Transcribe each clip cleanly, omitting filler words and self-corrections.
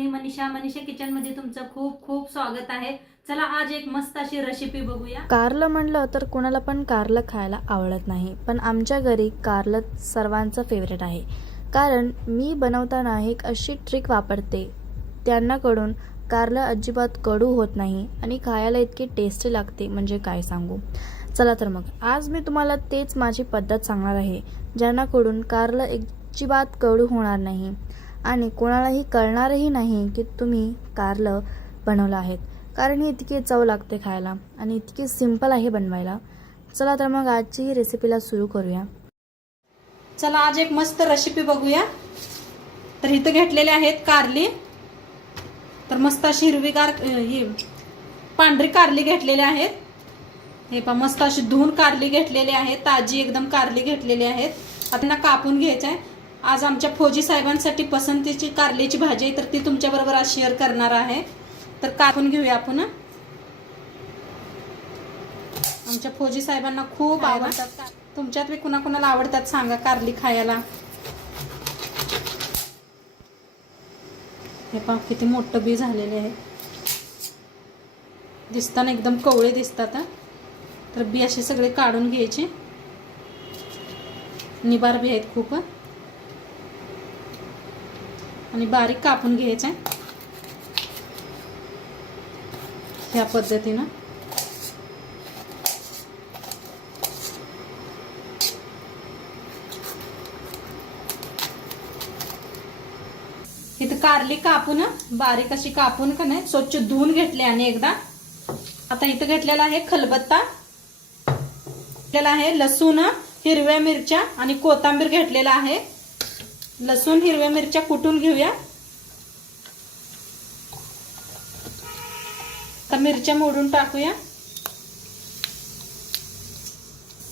मी Manisha kitchen मध्ये तुमचं खूप खूप स्वागत आहे। चला आज एक मस्त अशी रेसिपी बघूया। कारलं म्हणलं तर कोणाला पण कारलं खायला आवडत नाही, पण आमच्या घरी कारलं सर्वांचं फेवरेट आहे। कारण मी बनवताना एक अशी ट्रिक वापरते, त्यांनाकडून कारलं अजिबात कडू होत नाही आणि खायला इतकी टेस्टी लागते म्हणजे काय सांगू। चला तर मग आज मी तुम्हाला तेच माझी पद्धत सांगणार आहे, ज्यांनाकडून कारलं अजिबात कडू होणार नाही आणि कोणालाही कळणारही नाही की तुम्ही कारलं बनवलं आहे। कारण ही इतकी चव लागते खायला आणि इतकी सिंपल आहे बनवायला। चला तर मग आजची ही रेसिपीला सुरू करूया। चला आज एक मस्त रेसिपी बघूया। तर इथं घेतलेले आहेत कारली, तर मस्त अशी हिरवीगार पांढरी कारली घेतलेली आहेत। हे पहा मस्त अशी धुवून कारली घेतलेली आहे, ताजी एकदम कारली घेतलेली आहेत। आता कापून घ्यायचं आहे। आज आमच्या फौजी साहेबांसाठी पसंतीची कारलीची भाजी आहे, तर ती तुमच्या बरोबर आज शेअर करणार आहे। तर कापून घेऊया आपण। आमच्या फौजी साहेबांना खूप आवडतात। तुमच्यात बी कुणाकुणाला आवडतात सांगा कारली खायला। हे पहा किती मोठं बी झालेले आहे, दिसताना एकदम कवळे दिसतात। तर बी असे सगळे काढून घ्यायचे, निबार बी आहेत खूप, आणि बारीक कापून घ्यायचे ह्या पद्धतीनं। इथं कारली कापून बारीक अशी कापून का नाही स्वच्छ धुवून घेतली आणि एकदा। आता इथं घेतलेला आहे खलबत्ता, घेतलेला आहे लसूण, हिरव्या मिरच्या आणि कोथिंबीर घेतलेला आहे। लसूण हिरव्या मिरच्या कुटून घेऊया। आता मिरच्या मोडून टाकूया।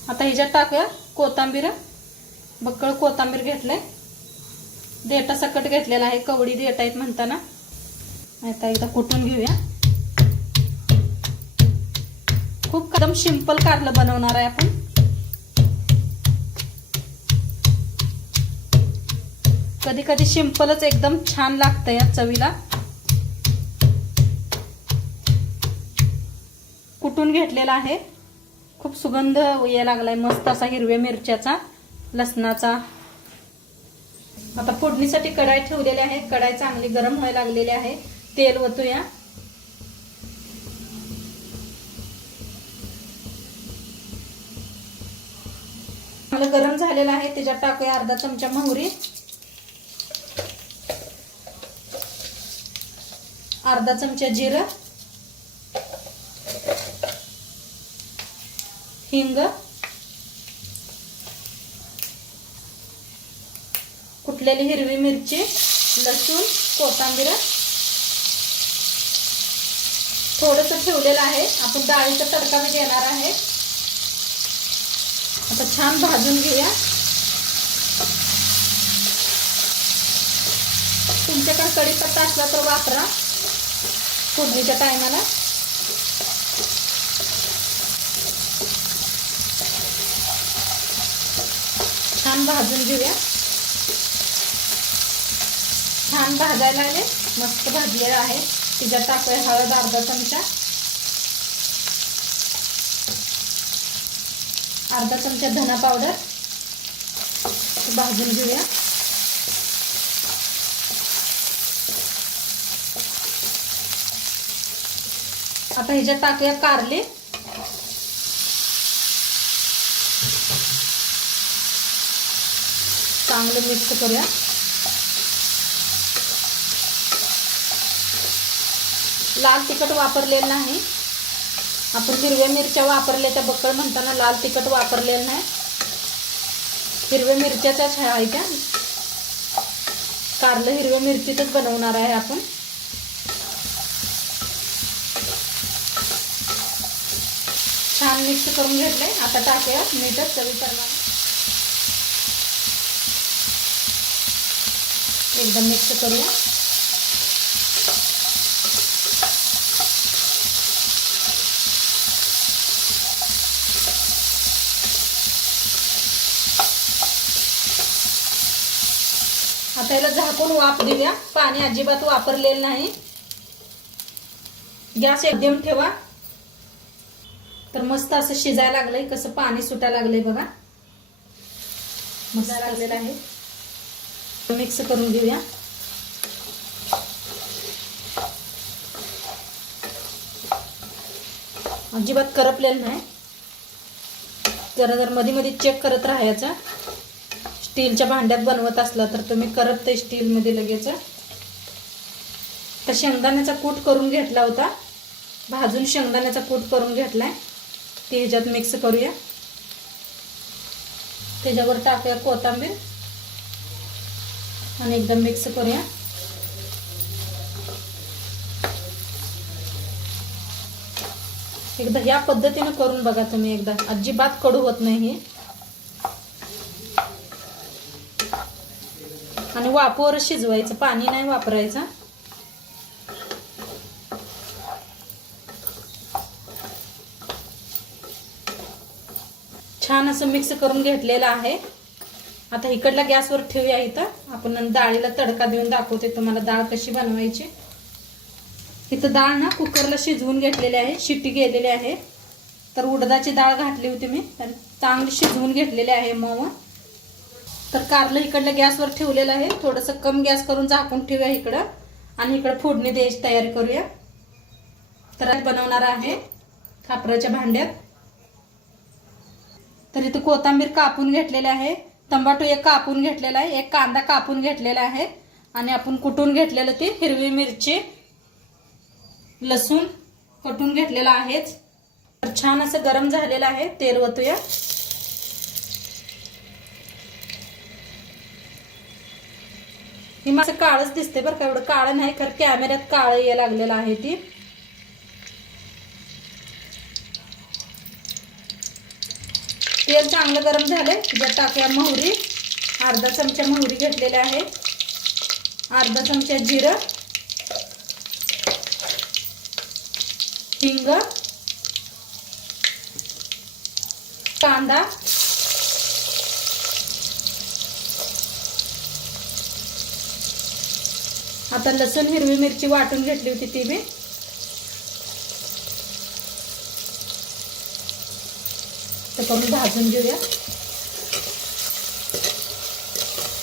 आता ह्याच्यात टाकूया कोथिंबीर, बक्कळ कोथिंबीर घेतलंय, देठा सकट घेतलेला आहे, कवडी देठ आहेत म्हणताना। आता एकदा कुटून घेऊया। खूप एकदम सिंपल कारलं बनवणार आहे आपण। कधी कधी सिंपलच एकदम छान लागतं या चवीला। कुटून घेतलेला आहे, खूप सुगंध यायला लागलाय मस्त असा हिरव्या मिरच्याचा, लसणाचा। आता फोडणीसाठी कढाई ठेवलेली आहे, कढाई चांगली गरम व्हायला लागलेली आहे। तेल ओतूया। चांगलं गरम झालेलं आहे, त्याच्यात टाकूया अर्धा चमचा मोहरी, अर्धा चमचा जिरं, हिंग, कुटलेली हिरवी मिरची, लसूण, कोथिंबीर थोडंसं ठेवलेलं आहे। आपण डाळीचा तडका भी देणार आहे। आता छान भाजून घेऊया। तुमच्याकडे कढीपत्ता असला तर वापरा फोडणीच्या टायमाला। छान भाजून घेऊया। छान भाजायला आले, मस्त भाजलेलं आहे। त्याच्यात टाकूया हळद अर्धा चमचा, अर्धा चमचा धना पावडर, भाजून घेऊया। आता ह्याच्यात टाकूया कारले, चांगलं मिक्स करूया। लाल तिखट वापरलेलं नाही आपण, हिरव्या मिरच्या वापरल्या त्या बक्कळ म्हणताना लाल तिखट वापरलेलं नाही, हिरव्या मिरच्याच्याच आहे त्या। कारलं हिरव्या मिरचीतच बनवणार आहे आपण। छान मिक्स करून घेतलंय। आता टाकूया मीठ चवीप्रमाणे, एकदम मिक्स करूया। आता याला झाकून वाफ देऊया. पाणी अजिबात वापरलेलं नाही. गॅस एकदम ठेवा. तर मस्त असं शिजायला लागलंय. कसं पाणी सुटायला लागलंय बघा. मस्त लागलेलं आहे. मिक्स करून घेऊया. अजिबात करपलेलं नाही. जरा मध्ये मध्ये चेक करत राहायचं. स्टीलच्या भांड्यात बनवत असला तर तुम्ही करपते स्टील मध्ये लगेच. तर शेंगदाण्याचा कूट करून घेतला होता. भाजून शेंगदाण्याचा कूट करून घेतलाय. ते ह्याच्यात मिक्स करूया. त्याच्यावर टाकूया कोथिंबीर आणि एकदम मिक्स करूया. एकदा ह्या पद्धतीने करून बघा तुम्ही. एकदा अजिबात कडू होत नाही. आणि वाफेवर शिजवायचं, पाणी नाही वापरायचं. छान असं मिक्स करून घेतलेलं आहे. आता इकडल्या गॅसवर ठेवूया. इथं आपण डाळीला तडका देऊन दाखवते तुम्हाला डाळ कशी बनवायची. इथं डाळ ना कुकरला शिजवून घेतलेली आहे. शिट्टी गेलेली आहे. तर उडदाची डाळ घातली होती मी. तर चांगली शिजवून घेतलेली आहे मऊ. तर कारलं इकडल्या गॅसवर ठेवलेलं आहे. थोडंसं कम गॅस करून झाकून ठेवूया इकडं. आणि इकडं फोडणी द्यायची तयारी करूया. तर बनवणार आहे खापराच्या भांड्यात. तर इथं कोथिंबीर कापून घेतलेली आहे. टमाटो एक कापून घेतलेला आहे. एक कांदा कापून घेतलेला आहे. आणि आपण कुटून घेतलेलं ते हिरवी मिरची, लसूण कटून घेतलेला आहेच. तर छान असं गरम झालेलं आहे. तेल ओतूया. ही माझं काळच दिसते बरं का. एवढं काळं नाही खरं कॅमेऱ्यात काळं यायला लागलेलं आहे. ती तेल चांगलं गरम झालंय. त्याच्यात टाकूया मोहरी. अर्धा चमचा मोहरी घेतलेली आहे. अर्धा चमचा जिरं, हिंग, कांदा, आता लसूण हिरवी मिरची वाटून घेतली होती ती बी. ते करून भाजून घेऊया.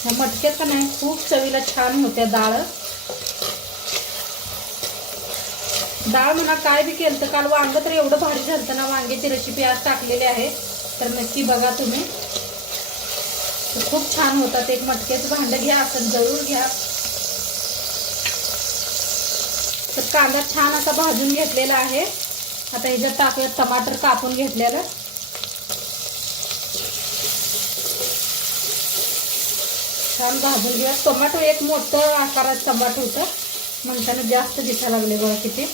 मटक्यात का नाही खूप चवीला छान होत्या डाळ. डाळ म्हणा काय बी केलं तर. काल वांग तर एवढं भारी झालं ना. वांग्याची रेसिपी आज टाकलेली आहे. तर नक्की बघा तुम्ही. खूप छान होतात. एक मटक्याचं भांड घ्या. असं जरूर घ्या. तर कांदा छान असा भाजून घेतलेला आहे. आता ह्याच्यात टाकूया टमाटर कापून घेतलेलं. छान भाजून घेऊया. टोमॅटो एक मोठं आकारात टमाटो होतं म्हणताना जास्त दिसायला लागले बघा किती.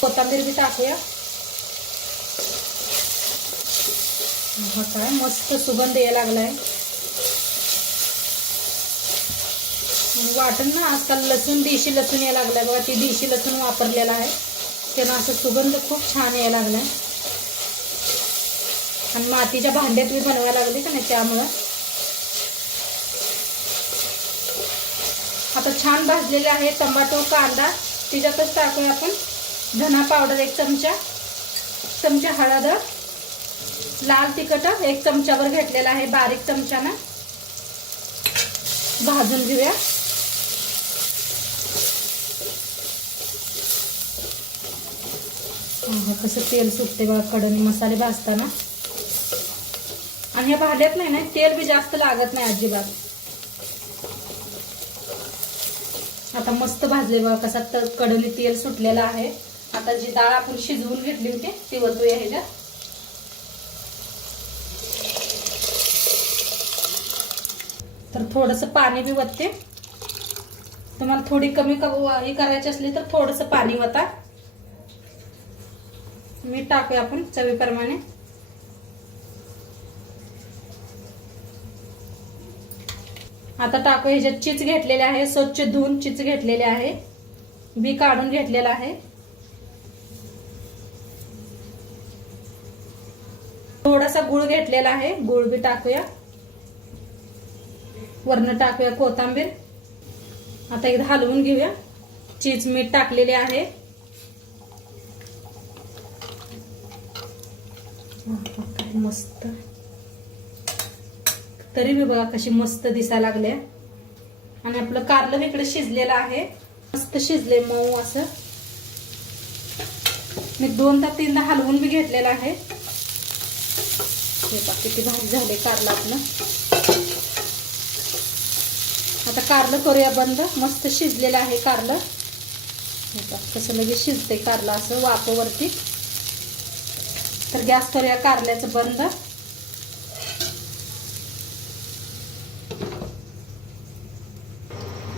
कोथिंबीर बी टाकूया. काय मस्त सुगंध यायला लागलाय. वाटण ना आजकाल लसूण देशी लसूण यायला लागलाय बघा. ती देशी लसूण वापरलेला आहे. त्यानं असं सुगंध खूप छान यायला लागलाय. आणि मातीच्या भांड्यात मी बनवायला लागले का नाही त्यामुळं. आता छान भाजलेले आहे टमाटो, कांदा. त्याच्यातच टाकूया आपण धना पावडर 1 चमचा, हळद, लाल तिखट 1 चमचावर घेतलेला आहे बारीक चमच्यानं. भाजून घेऊया. कसं तेल सुटते बघा कडनी मसाले भाजताना. आणि ह्या भांड्यात नाही ना तेल बी जास्त लागत नाही अजिबात. आता मस्त भाजले बघा. कसा कडनी तेल सुटलेला आहे. आता जी डाळ आपण शिजवून घेतली होती ती ओतूया ह्याच्यात. तर थोडंसं पाणी बी वतते. तुम्हाला थोडी कमी हे करायची असली तर थोडंसं पाणी वता. मीठ टाकूया आपण चवीप्रमाणे. आता टाकू ह्याच्यात चीज घेतलेले आहे. स्वच्छ धुवून चीज घेतलेले आहे. बी काढून घेतलेला आहे. थोडासा गुळ घेतलेला आहे, गुळ बी टाकूया. वरनं टाकूया कोथिंबीर. आता एकदा हलवून घेऊया. चीज मीठ टाकलेले आहे. काय मस्त, तरी बी बघा कशी मस्त दिसायला लागले. आणि आपलं कारलं इकडे शिजलेलं आहे, मस्त शिजले मऊ असं. मी 2 ते 3दा हलवून बी घेतलेलं आहे. हे बघा किती भारी झाले कारलं आपलं. आता कारलं करूया बंद. मस्त शिजलेलं आहे कारलं. हे बघा कसं लगेच शिजते कारलं असं वाफेवरती. तर गॅस करूया कारल्याचं बंद.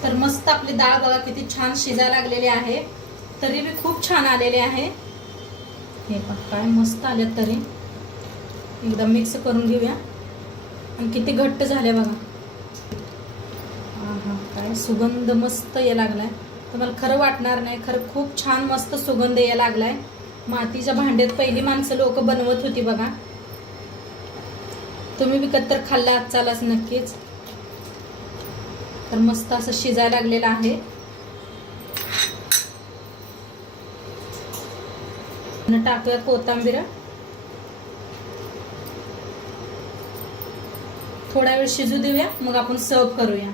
तर मस्त आपली डाळ बघा किती छान शिजायला लागलेली आहे. तरी बी खूप छान आलेले आहे. हे बघा काय मस्त आले. तरी एकदा मिक्स करून घेऊया. आणि किती घट्ट झाले बघा. हा काय सुगंध मस्त यायला लागलाय. तुम्हाला खरं वाटणार नाही, खरं खूप छान मस्त सुगंध यायला लागलाय. मातीच्या भांड्यात पहिली माणसं लोक बनवत होती बघा. तुम्ही विकत तर खाल्ला आजचालाच नक्कीच. तर मस्त असं शिजायला लागलेलं आहे. टाकूया कोथिंबीर. थोडा वेळ शिजू देऊया, मग आपण सर्व करूया.